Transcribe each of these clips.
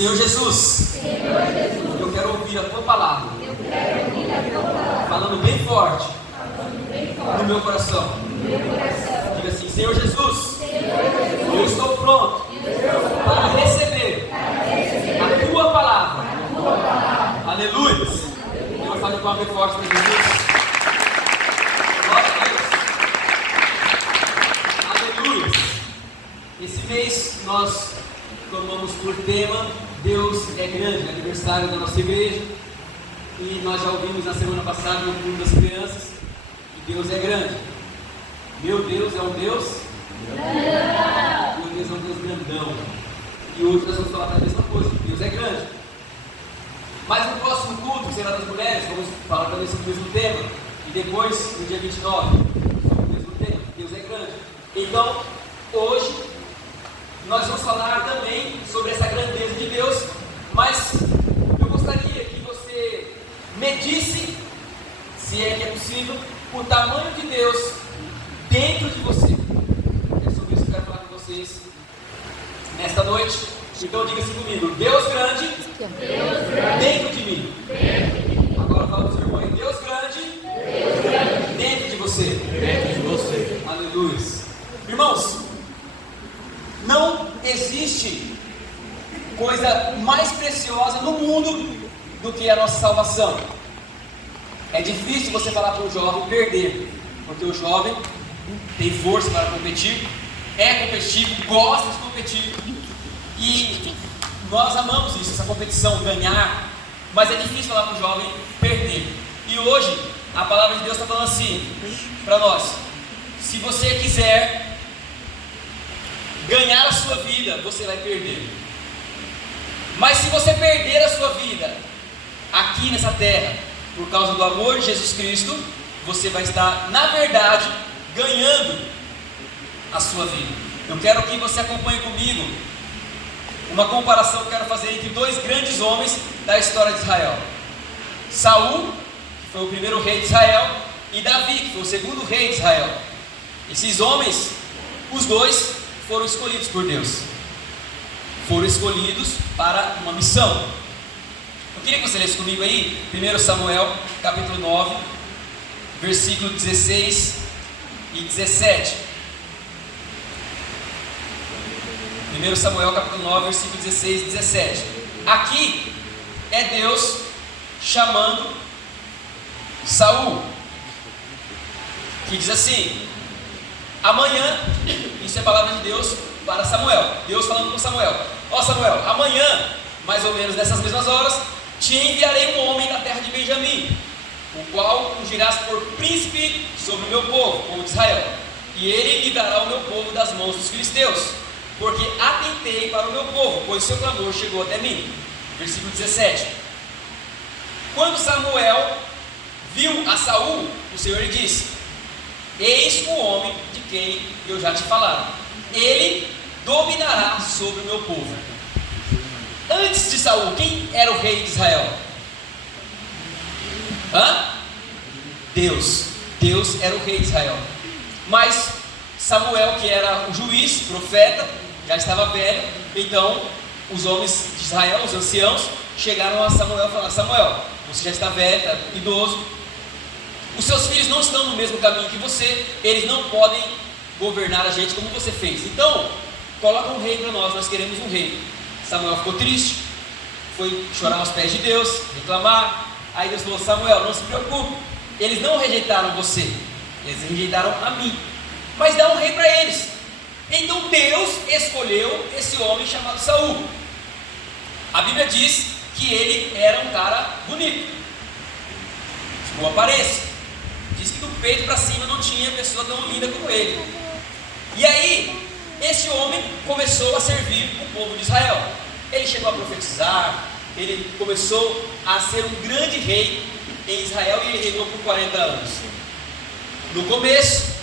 Senhor Jesus, eu quero ouvir a tua palavra, falando bem forte no meu coração. Diga assim: Senhor Jesus, eu estou pronto para receber a tua palavra. Aleluia. Eu faço uma bem forte para Jesus. Glória a Deus. Aleluia. Esse mês nós tomamos por tema Deus é grande, aniversário da nossa igreja. E nós já ouvimos na semana passada no culto das crianças que Deus é grande. Meu Deus é um Deus grandão. Meu Deus é um Deus grandão. E hoje nós vamos falar da mesma coisa: Deus é grande. Mas no próximo culto, que será das mulheres, vamos falar também sobre o mesmo tema. E depois, no dia 29, sobre o mesmo tema: Deus é grande. Então, hoje nós vamos falar também sobre essa grandeza de Deus, mas eu gostaria que você medisse, se é que é possível, o tamanho de Deus dentro de você. É sobre isso que eu quero falar com vocês nesta noite. Então diga-se comigo: Deus grande, dentro de mim. Agora fala para o seu irmão aí: Deus grande, dentro de você. Aleluia. Irmãos, não existe coisa mais preciosa no mundo do que a nossa salvação. É difícil você falar para um jovem perder, porque o jovem tem força para competir, é competitivo, gosta de competir, e nós amamos isso, essa competição, ganhar, mas é difícil falar para o jovem perder. E hoje a palavra de Deus está falando assim para nós: se você quiser ganhar a sua vida, você vai perder. Mas se você perder a sua vida aqui nessa terra, por causa do amor de Jesus Cristo, você vai estar, na verdade, ganhando a sua vida. Eu quero que você acompanhe comigo uma comparação que eu quero fazer entre dois grandes homens da história de Israel: Saul, que foi o primeiro rei de Israel, e Davi, que foi o segundo rei de Israel. Esses homens, os dois, foram escolhidos por Deus, foram escolhidos para uma missão. Eu queria que você lesse comigo aí 1 Samuel capítulo 9, versículo 16 e 17. 1 Samuel capítulo 9, versículo 16 e 17. Aqui é Deus chamando Saul, que diz assim: amanhã, isso é palavra de Deus para Samuel, Deus falando com Samuel: ó Samuel, amanhã, mais ou menos nessas mesmas horas, te enviarei um homem da terra de Benjamim, o qual ungirás por príncipe sobre o meu povo, povo de Israel, e ele livrará o meu povo das mãos dos filisteus, porque atentei para o meu povo, pois seu clamor chegou até mim. Versículo 17. Quando Samuel viu a Saul, o Senhor lhe disse: eis o homem de quem eu já te falava, ele dominará sobre o meu povo. Antes de Saul, quem era o rei de Israel? Deus. Deus era o rei de Israel. Mas Samuel, que era o juiz, profeta, já estava velho. Então os homens de Israel, os anciãos, chegaram a Samuel e falaram: Samuel, você já está velho, está idoso, os seus filhos não estão no mesmo caminho que você, eles não podem governar a gente como você fez, então coloca um rei para nós queremos um rei. Samuel ficou triste, foi chorar aos pés de Deus, reclamar. Aí Deus falou: Samuel, não se preocupe, eles não rejeitaram você, eles rejeitaram a mim, mas dá um rei para eles. Então Deus escolheu esse homem chamado Saul. A Bíblia diz que ele era um cara bonito, de boa aparência. Diz que do peito para cima não tinha pessoa tão linda como ele. E aí, esse homem começou a servir o povo de Israel. Ele chegou a profetizar, ele começou a ser um grande rei em Israel, e ele reinou por 40 anos. No começo,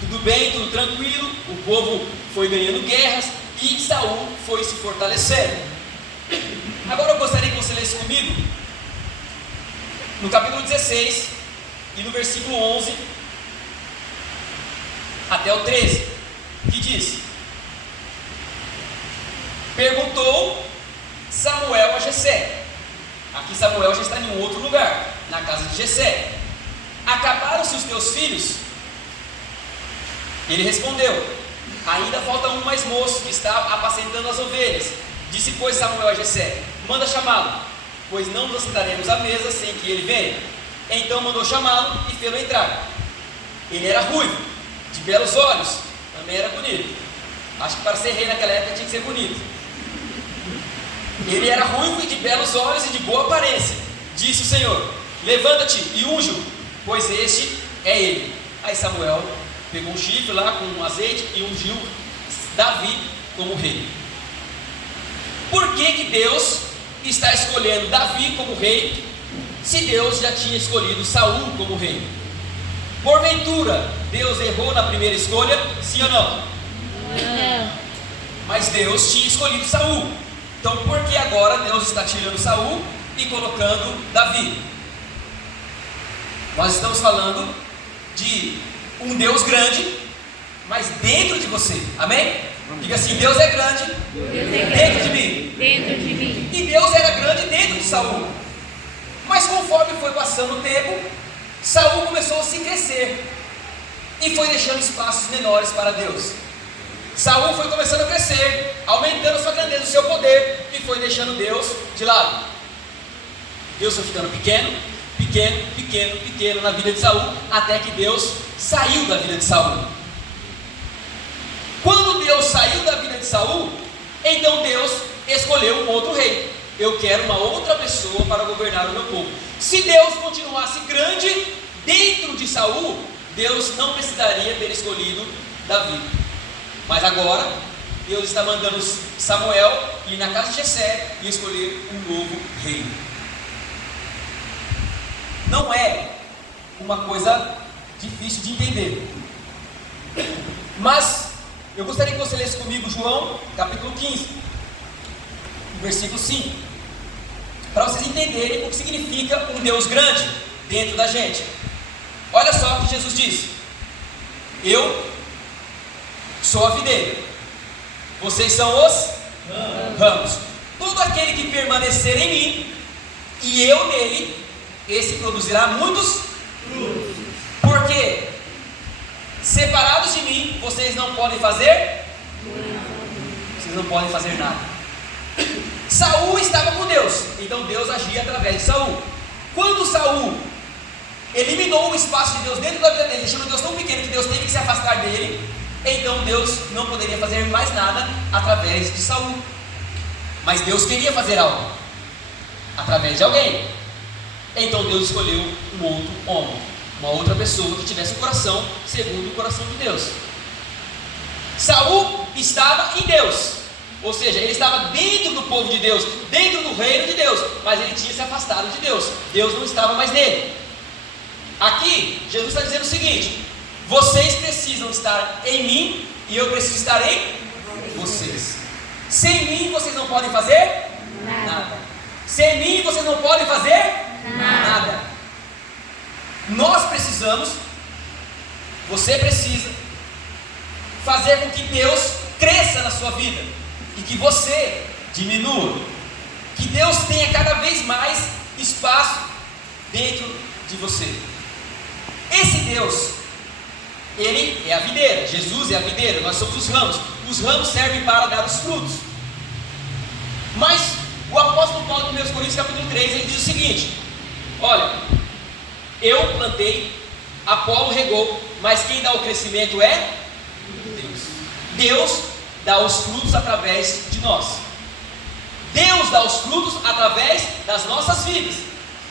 tudo bem, tudo tranquilo, o povo foi ganhando guerras e Saul foi se fortalecendo. Agora eu gostaria que você lesse comigo no capítulo 16 e no versículo 11 até o 13, que diz: perguntou Jessé. Aqui Samuel já está em um outro lugar, na casa de Jessé. Acabaram-se os teus filhos? Ele respondeu: ainda falta um mais moço, que está apacentando as ovelhas. Disse, pois, Samuel a Jessé: manda chamá-lo, pois não nos assentaremos à mesa sem que ele venha. Então mandou chamá-lo e fê-lo entrar. Ele era ruivo, de belos olhos, também era bonito. Acho que para ser rei naquela época tinha que ser bonito. Ele era ruivo e de belos olhos e de boa aparência. Disse o Senhor: levanta-te e unge-o, pois este é ele. Aí Samuel pegou um chifre lá com um azeite e ungiu Davi como rei. Por que Deus está escolhendo Davi como rei, se Deus já tinha escolhido Saul como rei? Porventura Deus errou na primeira escolha, sim ou não? Não. Mas Deus tinha escolhido Saul. Então por que agora Deus está tirando Saul e colocando Davi? Nós estamos falando de um Deus grande, mas dentro de você, amém? Diga assim: Deus é grande, dentro de mim. Dentro de mim. E Deus era grande dentro de Saul. Mas conforme foi passando o tempo, Saul começou a se crescer e foi deixando espaços menores para Deus. Saul foi começando a crescer, aumentando sua grandeza, o seu poder, e foi deixando Deus de lado. Deus foi ficando pequeno na vida de Saul, até que Deus saiu da vida de Saul. Quando Deus saiu da vida de Saul, então Deus escolheu um outro rei. Eu quero uma outra pessoa para governar o meu povo. Se Deus continuasse grande dentro de Saul, Deus não precisaria ter escolhido Davi. Mas agora Deus está mandando Samuel ir na casa de Jessé e escolher um novo rei. Não é uma coisa difícil de entender, mas eu gostaria que você lesse comigo João capítulo 15, versículo 5, para vocês entenderem o que significa um Deus grande dentro da gente. Olha só o que Jesus disse: eu sou a videira, vocês são os ramos. Todo aquele que permanecer em mim e eu nele, esse produzirá muitos frutos. Porque separados de mim, vocês não podem fazer nada. Saul estava com Deus, então Deus agia através de Saul. Quando Saul eliminou o espaço de Deus dentro da vida dele, deixando Deus tão pequeno que Deus teve que se afastar dele, então Deus não poderia fazer mais nada através de Saul. Mas Deus queria fazer algo através de alguém. Então Deus escolheu um outro homem, uma outra pessoa que tivesse o coração segundo o coração de Deus. Saul estava em Deus, ou seja, ele estava dentro do povo de Deus, dentro do reino de Deus, mas ele tinha se afastado de Deus. Deus não estava mais nele. Aqui Jesus está dizendo o seguinte: vocês precisam estar em mim e eu preciso estar em vocês. Sem mim vocês não podem fazer nada. Sem mim vocês não podem fazer nada. Nós precisamos, você precisa fazer com que Deus cresça na sua vida e que você diminua. Que Deus tenha cada vez mais espaço dentro de você. Esse Deus, Ele é a videira, Jesus é a videira, nós somos os ramos. Os ramos servem para dar os frutos. Mas o apóstolo Paulo, em 1 Coríntios capítulo 3, ele diz o seguinte: olha, eu plantei, Apolo regou, mas quem dá o crescimento é Deus. Deus dá os frutos através de nós. Deus dá os frutos através das nossas vidas.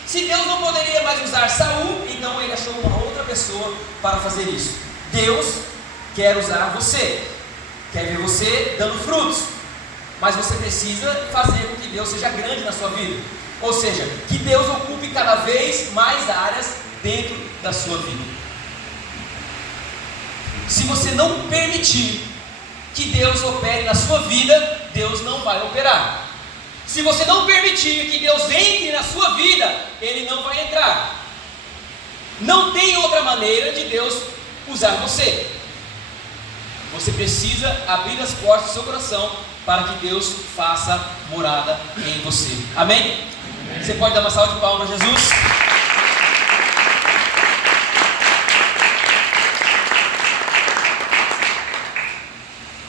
Se Deus não poderia mais usar Saul, então ele achou uma outra pessoa para fazer isso. Deus quer usar você, quer ver você dando frutos, mas você precisa fazer com que Deus seja grande na sua vida, ou seja, que Deus ocupe cada vez mais áreas dentro da sua vida. Se você não permitir que Deus opere na sua vida, Deus não vai operar. Se você não permitir que Deus entre na sua vida, Ele não vai entrar. Não tem outra maneira de Deus usar você. Você precisa abrir as portas do seu coração para que Deus faça morada em você. Amém? Você pode dar uma salva de palmas para Jesus?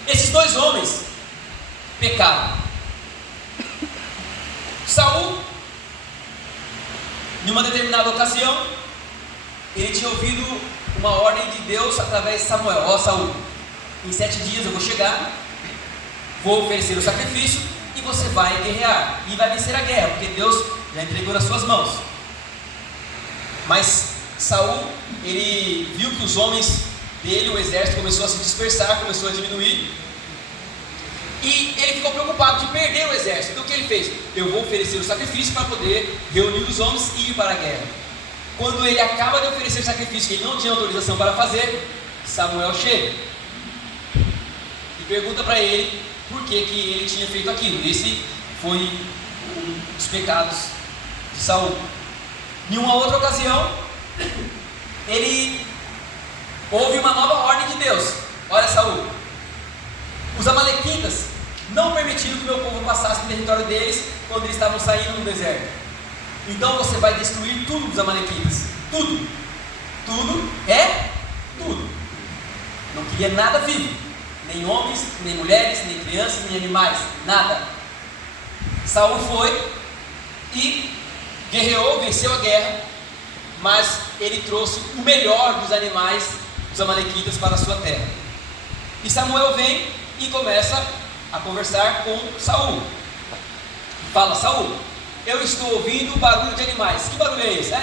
Esses dois homens pecaram. Saul, em uma determinada ocasião, ele tinha ouvido uma ordem de Deus através de Samuel. Ó Saul, em 7 dias eu vou chegar, vou oferecer o sacrifício e você vai guerrear e vai vencer a guerra, porque Deus já entregou nas suas mãos. Mas Saul, ele viu que os homens dele, o exército, começou a se dispersar, começou a diminuir, e ele ficou preocupado de perder o exército. Então o que ele fez? Eu vou oferecer o sacrifício para poder reunir os homens e ir para a guerra. Quando ele acaba de oferecer o sacrifício, que ele não tinha autorização para fazer, Samuel chega e pergunta para ele por que ele tinha feito aquilo. Esse foi um dos pecados de Saul. Em uma outra ocasião, ele houve uma nova ordem de Deus. Olha, Saul, os amalequitas não permitiram que o meu povo passasse no território deles quando eles estavam saindo no deserto. Então você vai destruir tudo dos amalequitas. Tudo. Tudo é tudo. Não queria nada vivo. Nem homens, nem mulheres, nem crianças, nem animais. Nada. Saul foi e guerreou, venceu a guerra, mas ele trouxe o melhor dos animais, dos amalequitas, para a sua terra. E Samuel vem e começa a conversar com Saul. Fala: Saul, eu estou ouvindo barulho de animais. Que barulho é esse?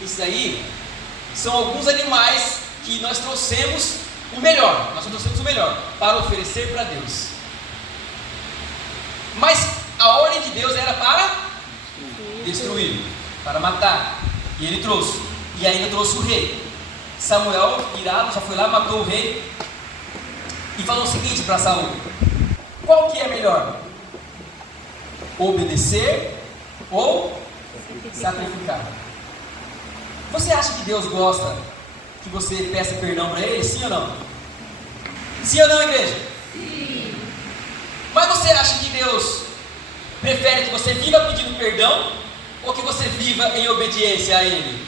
Isso aí são alguns animais que nós trouxemos o melhor. Nós trouxemos o melhor para oferecer para Deus. Mas a ordem de Deus era para destruir, para matar. E ele trouxe. E ainda trouxe o rei. Samuel, irado, já foi lá, matou o rei e falou o seguinte para Saul: qual que é melhor? Obedecer ou sacrificar? Você acha que Deus gosta que você peça perdão para Ele? Sim ou não? Sim ou não, igreja? Sim. Mas você acha que Deus prefere que você viva pedindo perdão ou que você viva em obediência a Ele?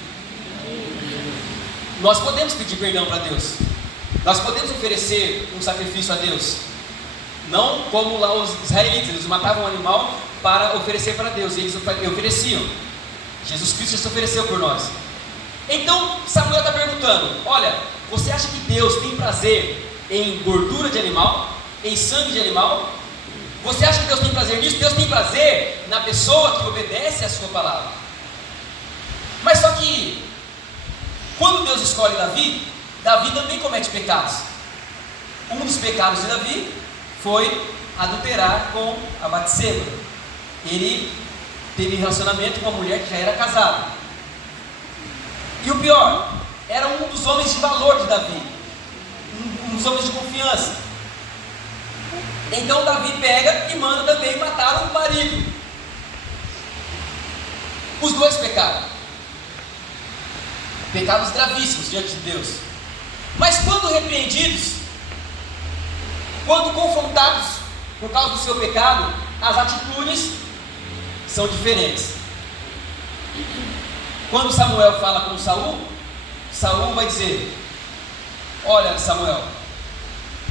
Nós podemos pedir perdão para Deus. Nós podemos oferecer um sacrifício a Deus. Não como lá os israelitas, eles matavam um animal para oferecer para Deus, e eles ofereciam. Jesus Cristo já se ofereceu por nós. Então Samuel está perguntando: olha, você acha que Deus tem prazer em gordura de animal, em sangue de animal? Você acha que Deus tem prazer nisso? Deus tem prazer na pessoa que obedece a sua palavra. Mas só que quando Deus escolhe Davi, Davi também comete pecados. Um dos pecados de Davi foi adulterar com a Batseba. Ele teve relacionamento com uma mulher que já era casada. E o pior, era um dos homens de valor de Davi, um dos homens de confiança. Então Davi pega e manda também matar o marido. Os dois pecaram. Pecados gravíssimos diante de Deus. Mas quando repreendidos, quando confrontados por causa do seu pecado, as atitudes são diferentes. Quando Samuel fala com Saul, Saul vai dizer: olha, Samuel,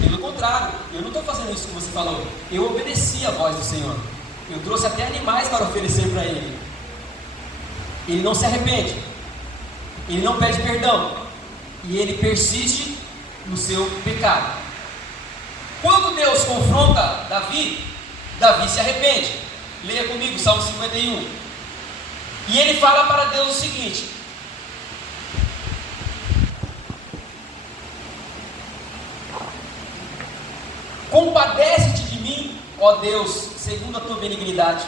pelo contrário, eu não estou fazendo isso que você falou. Eu obedeci a voz do Senhor. Eu trouxe até animais para oferecer para ele. Ele não se arrepende. Ele não pede perdão. E ele persiste no seu pecado. Quando Deus confronta Davi, Davi se arrepende. Leia comigo Salmo 51. E ele fala para Deus o seguinte: compadece-te de mim, ó Deus, segundo a tua benignidade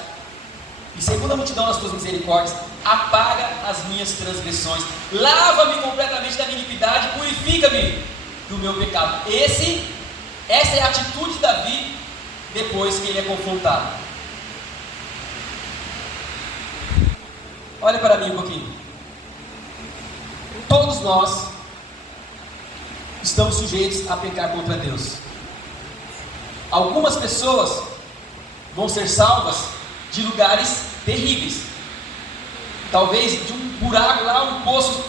e segundo a multidão das tuas misericórdias. Apaga as minhas transgressões, lava-me completamente da minha iniquidade, purifica-me do meu pecado. Essa é a atitude de Davi depois que ele é confrontado. Olha para mim um pouquinho. Todos nós estamos sujeitos a pecar contra Deus. Algumas pessoas vão ser salvas de lugares terríveis. Talvez de um buraco lá, um poço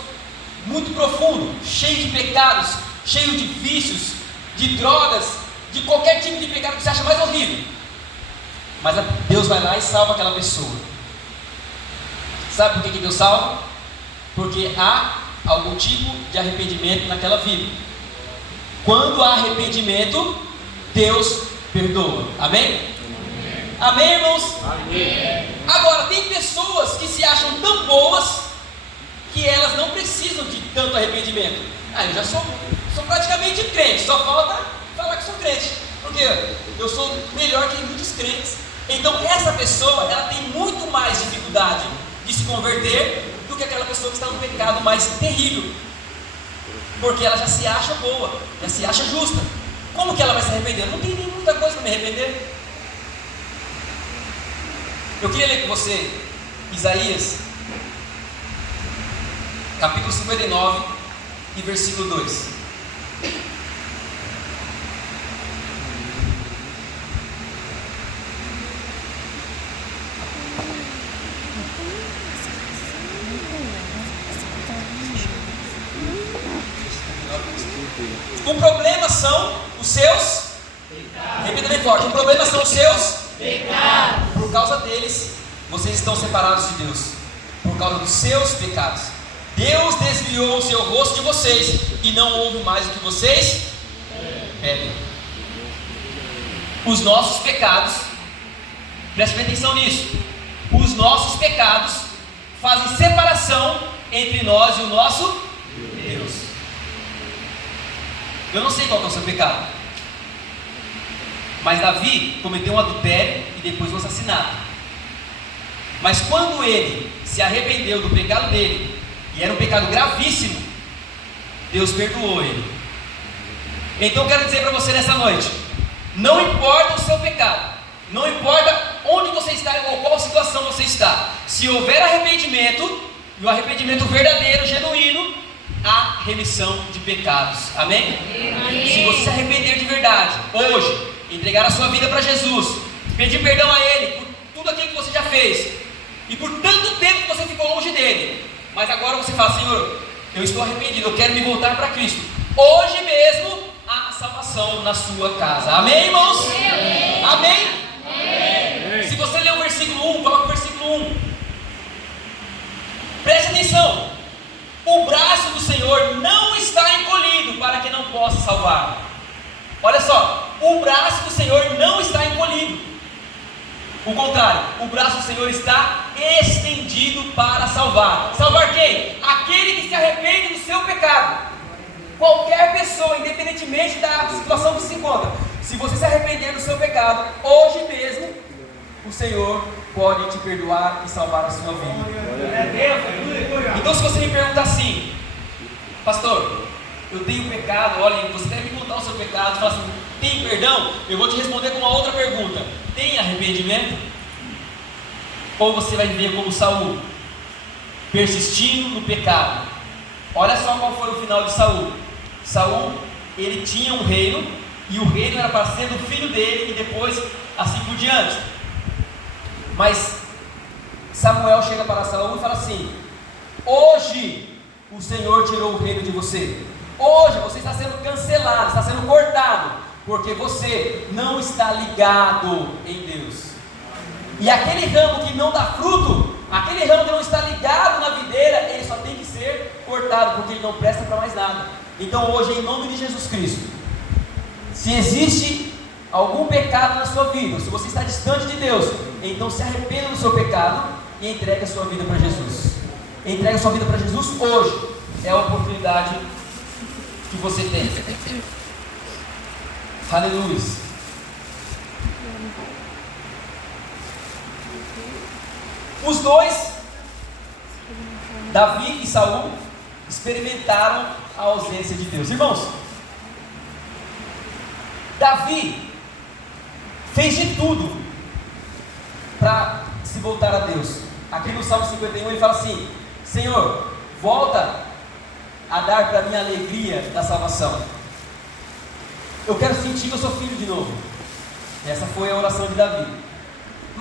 muito profundo, cheio de pecados, cheio de vícios, de drogas, de qualquer tipo de pecado que você acha mais horrível. Mas Deus vai lá e salva aquela pessoa. Sabe por que Deus salva? Porque há algum tipo de arrependimento naquela vida. Quando há arrependimento, Deus perdoa. Amém? Amém, irmãos? Amém. Agora, tem pessoas que se acham tão boas que elas não precisam de tanto arrependimento. Eu já sou praticamente crente, só falta falar que sou crente, porque eu sou melhor que muitos crentes. Então essa pessoa, ela tem muito mais dificuldade de se converter do que aquela pessoa que está no pecado mais terrível, porque ela já se acha boa, já se acha justa. Como que ela vai se arrepender? Não tem nem muita coisa para me arrepender. Eu queria ler com você Isaías capítulo 59 e versículo 2. O problema são os seus pecados. Repita bem forte. O problema são os seus pecados. Por causa deles, vocês estão separados de Deus. Por causa dos seus pecados. Deus desviou o seu rosto de vocês e não ouve mais o que vocês pedem. Os nossos pecados, preste atenção nisso, os nossos pecados fazem separação entre nós e o nosso Deus. Eu não sei qual é o seu pecado, mas Davi cometeu um adultério e depois um assassinato. Mas quando ele se arrependeu do pecado dele, e era um pecado gravíssimo, Deus perdoou ele. Então eu quero dizer para você nessa noite, não importa o seu pecado, não importa onde você está ou qual situação você está, se houver arrependimento, e o arrependimento verdadeiro, genuíno, há remissão de pecados. Amém? Amém. Se você se arrepender de verdade, hoje, entregar a sua vida para Jesus, pedir perdão a Ele por tudo aquilo que você já fez, e por tanto tempo que você ficou longe dEle, mas agora você fala: Senhor, eu estou arrependido, eu quero me voltar para Cristo. Hoje mesmo há salvação na sua casa. Amém, irmãos? Amém? Amém? Amém. Se você ler o versículo 1, coloca o versículo 1. Preste atenção. O braço do Senhor não está encolhido para que não possa salvar. Olha só, o braço do Senhor não está encolhido. O contrário, o braço do Senhor está estendido para salvar. Salvar quem? Aquele que se arrepende do seu pecado. Qualquer pessoa, independentemente da situação que se encontra, se você se arrepender do seu pecado, hoje mesmo, o Senhor pode te perdoar e salvar a sua vida. Então, se você me perguntar assim: pastor, eu tenho pecado, olha, você deve me contar o seu pecado, fala assim, tem perdão? Eu vou te responder com uma outra pergunta: tem arrependimento? Ou você vai viver como Saul, persistindo no pecado? Olha só qual foi o final de Saul. Saul, ele tinha um reino, e o reino era para ser do filho dele, e depois assim por diante. Mas Samuel chega para Saul e fala assim: hoje o Senhor tirou o reino de você. Hoje você está sendo cancelado, está sendo cortado, porque você não está ligado em Deus. E aquele ramo que não dá fruto, aquele ramo que não está ligado na videira, ele só tem que ser cortado, porque ele não presta para mais nada. Então hoje, em nome de Jesus Cristo, se existe algum pecado na sua vida, se você está distante de Deus, então se arrependa do seu pecado e entregue a sua vida para Jesus. Entregue a sua vida para Jesus hoje. É a oportunidade que você tem. Aleluia. Os dois, Davi e Saul, experimentaram a ausência de Deus. Irmãos, Davi fez de tudo para se voltar a Deus. Aqui no Salmo 51 ele fala assim: Senhor, volta a dar para mim a alegria da salvação. Eu quero sentir que eu sou filho de novo. Essa foi a oração de Davi.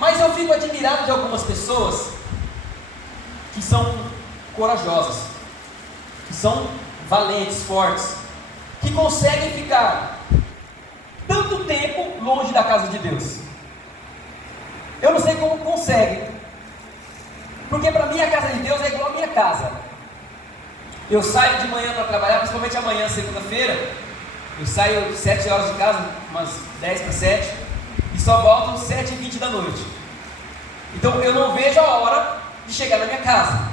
Mas eu fico admirado de algumas pessoas que são corajosas, que são valentes, fortes, que conseguem ficar tanto tempo longe da casa de Deus. Eu não sei como conseguem, porque para mim a casa de Deus é igual a minha casa. Eu saio de manhã para trabalhar, principalmente amanhã, segunda-feira. Eu saio 7 horas de casa, umas 10 para 7, e só volto 7h20 da noite. Então eu não vejo a hora de chegar na minha casa,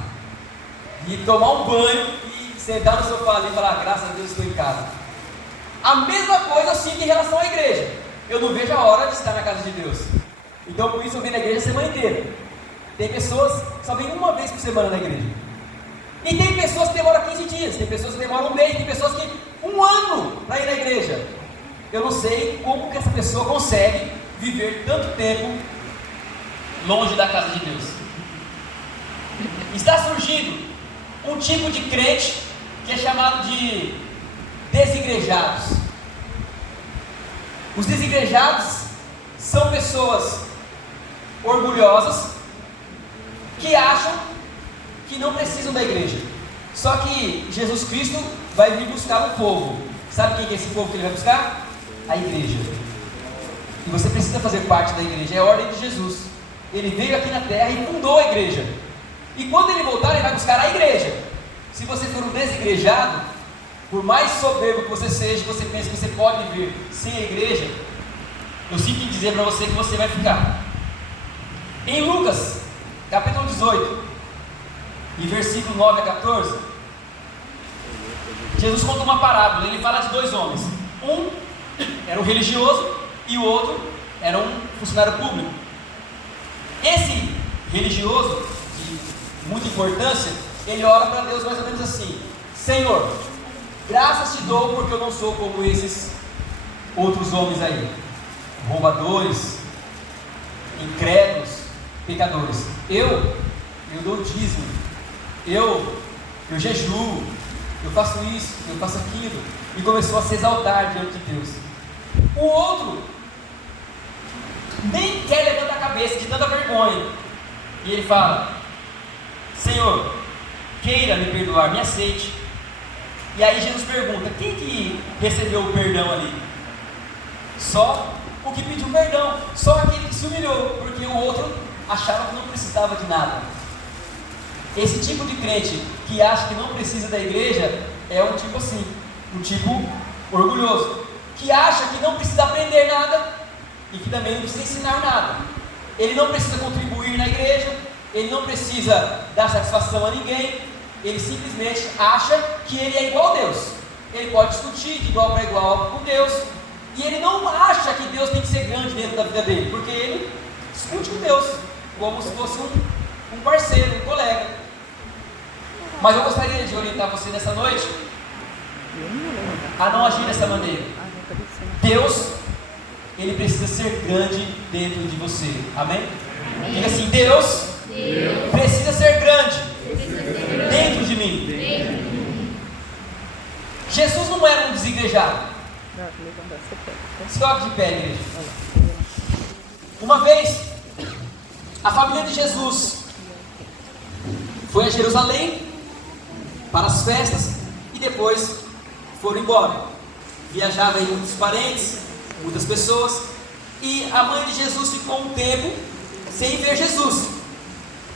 de tomar um banho e sentar no sofá ali e falar, graças a Deus estou em casa. A mesma coisa eu sinto em relação à igreja. Eu não vejo a hora de estar na casa de Deus. Então por isso eu venho na igreja a semana inteira. Tem pessoas que só vêm uma vez por semana na igreja. E tem pessoas que demoram 15 dias, tem pessoas que demoram um mês, tem pessoas que 1 ano para ir na igreja. Eu não sei como que essa pessoa consegue viver tanto tempo longe da casa de Deus. Está surgindo um tipo de crente que é chamado de desigrejados. Os desigrejados são pessoas orgulhosas que acham que não precisam da igreja. Só que Jesus Cristo vai vir buscar um povo. Sabe quem é esse povo que ele vai buscar? A igreja. E você precisa fazer parte da igreja. É a ordem de Jesus. Ele veio aqui na terra e fundou a igreja. E quando ele voltar, ele vai buscar a igreja. Se você for um desigrejado, por mais soberbo que você seja, você pensa que você pode viver sem a igreja, eu sinto em dizer para você que você vai ficar. Em Lucas, capítulo 18, e versículo 9 a 14, Jesus conta uma parábola. Ele fala de 2 homens. Um era um religioso e o outro era um funcionário público. Esse religioso, de muita importância, ele ora para Deus mais ou menos assim: Senhor, graças te dou porque eu não sou como esses outros homens aí, roubadores, incrédulos, pecadores. Eu dou dízimo, eu jejuo, eu faço isso, eu faço aquilo. E começou a se exaltar diante de Deus. O outro nem quer levantar a cabeça de tanta vergonha. E ele fala: Senhor, queira me perdoar, me aceite. E aí Jesus pergunta: quem que recebeu o perdão ali? Só o que pediu perdão, só aquele que se humilhou, porque o outro achava que não precisava de nada. Esse tipo de crente que acha que não precisa da igreja é um tipo assim, um tipo orgulhoso, que acha que não precisa aprender nada e que também não precisa ensinar nada. Ele não precisa contribuir na igreja, ele não precisa dar satisfação a ninguém, ele simplesmente acha que ele é igual a Deus. Ele pode discutir de igual para igual com Deus, e ele não acha que Deus tem que ser grande dentro da vida dele, porque ele discute com Deus como se fosse um parceiro, um colega. Mas eu gostaria de orientar você nessa noite a não agir dessa maneira. Deus, ele precisa ser grande dentro de você. Amém? Diga assim: Deus precisa ser grande dentro de mim. Jesus não era um desigrejado. Se coloque de pé, igreja. Uma vez, a família de Jesus foi a Jerusalém para as festas e depois foram embora. Viajavam aí muitos parentes, muitas pessoas, e a mãe de Jesus ficou um tempo sem ver Jesus,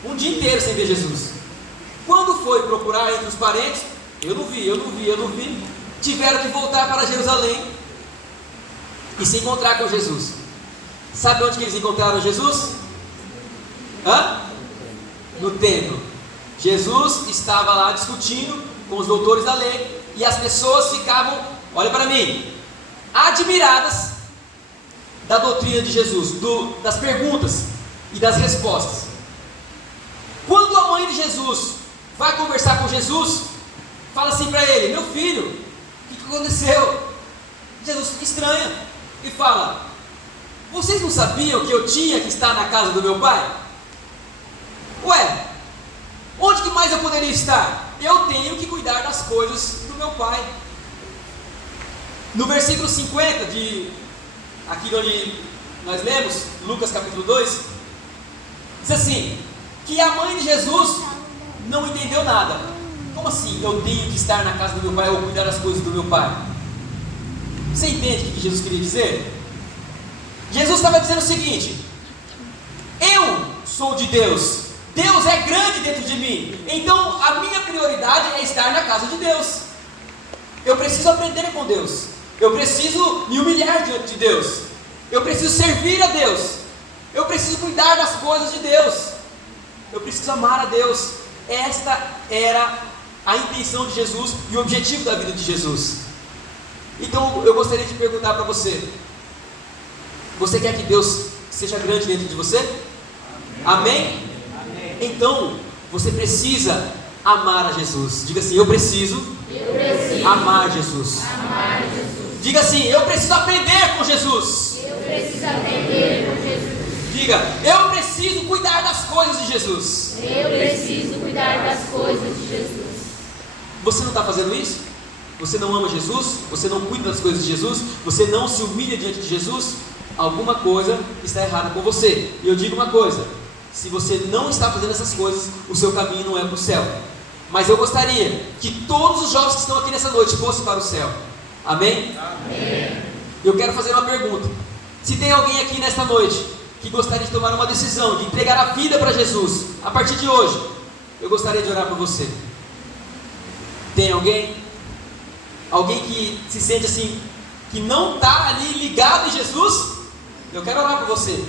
um dia inteiro sem ver Jesus. Quando foi procurar entre os parentes, eu não vi, tiveram que voltar para Jerusalém e se encontrar com Jesus. Sabe onde que eles encontraram Jesus? No templo. Jesus estava lá discutindo com os doutores da lei, e as pessoas ficavam, olha para mim, admiradas da doutrina de Jesus, das perguntas e das respostas. Quando a mãe de Jesus vai conversar com Jesus, fala assim para ele: meu filho, o que aconteceu? Jesus fica estranha e fala: vocês não sabiam que eu tinha que estar na casa do meu pai? Ué, onde que mais eu poderia estar? Eu tenho que cuidar das coisas do meu pai. No versículo 50 aqui onde nós lemos, Lucas capítulo 2, Diz assim, que a mãe de Jesus não entendeu nada. Como assim, eu tenho que estar na casa do meu pai ou cuidar das coisas do meu pai? Você entende o que Jesus queria dizer? Jesus estava dizendo o seguinte: eu sou de Deus, Deus é grande dentro de mim, então a minha prioridade é estar na casa de Deus. Eu preciso aprender com Deus, eu preciso me humilhar diante de Deus, eu preciso servir a Deus, eu preciso cuidar das coisas de Deus, eu preciso amar a Deus. Esta era a intenção de Jesus e o objetivo da vida de Jesus. Então eu gostaria de perguntar para você: você quer que Deus seja grande dentro de você? Amém? Amém? Então você precisa amar a Jesus. Diga assim: eu preciso amar Jesus. Diga assim: eu preciso aprender com Jesus. Diga: eu preciso cuidar das coisas de Jesus. Você não está fazendo isso? Você não ama Jesus? Você não cuida das coisas de Jesus? Você não se humilha diante de Jesus? Alguma coisa está errada com você. E eu digo uma coisa: se você não está fazendo essas coisas, o seu caminho não é para o céu. Mas eu gostaria que todos os jovens que estão aqui nessa noite fossem para o céu. Amém? Amém. Eu quero fazer uma pergunta. Se tem alguém aqui nesta noite que gostaria de tomar uma decisão, de entregar a vida para Jesus, a partir de hoje, eu gostaria de orar por você. Tem alguém? Alguém que se sente assim, que não está ali ligado em Jesus? Eu quero orar por você.